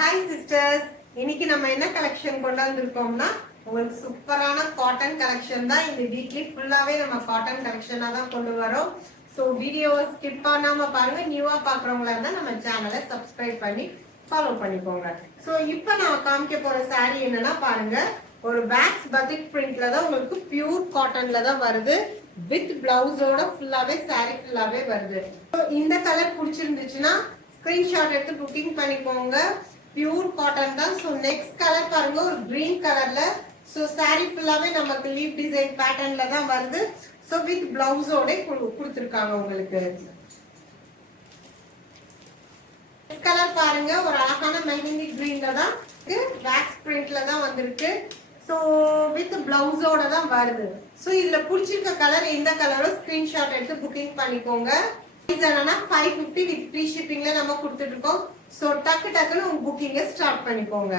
Hi sisters, இன்னைக்கு நம்ம என்ன கலெக்ஷன் கொண்டு வந்திருக்கோம்னா உங்களுக்கு சூப்பரான காட்டன் கலெக்ஷன் தான். இந்த வீக்லி ஃபுல்லாவே நம்ம காட்டன் கலெக்ஷனா தான் கொண்டு வரோம். ஸோ வீடியோவை ஸ்கிப் பண்ணாம பாருங்க. நியூவா பாக்குறவங்களா இருந்தா நம்ம சேனலை சப்ஸ்கிரைப் பண்ணி ஃபாலோ பண்ணிக்கோங்க. ஸோ இப்போ நான் காமிக்க போற saree என்னன்னா பாருங்க, ஒரு வேக்ஸ் பத்திக் பிரிண்ட்ல தான் உங்களுக்கு பியூர் காட்டன்ல தான் வருது. வித் பிளவுஸோட ஃபுல்லாவே saree ஃபுல்லாவே வருது. இந்த கலர் பிடிச்சிருந்துச்சுன்னா ஸ்கிரீன்ஷாட் எடுத்து புக்கிங் பண்ணிக்கோங்க. பியூர் காட்டன் தான். ஸோ நெக்ஸ்ட் கலர் பாருங்க, ஒரு கிரீன் கலர்ல. ஸோ saree ஃபுல்லாவே நமக்கு லீஃப் டிசைன் பேட்டர்ன்ல தான் வருது. ஸோ வித் பிளவுஸோட கொடுத்துருக்காங்க உங்களுக்கு. நெக்ஸ்ட் கலர் பாருங்க, ஒரு அழகான மெஹந்தி கிரீன்ல தான் வேக்ஸ் பிரிண்ட்ல தான் வந்திருக்கு. ஸோ வித் பிளவுஸோட தான் வருது. ஸோ இதுல பிடிச்சிருக்க கலர் எந்த கலரோ ஸ்கிரீன்ஷாட் எடுத்து புக்கிங் பண்ணிக்கோங்க. 550 வித் ஃப்ரீ ஷிப்பிங்ல நம்ம கொடுத்துட்டு இருக்கோம். ஸோ டக்குன்னு உங்க புக்கிங்க ஸ்டார்ட் பண்ணிக்கோங்க.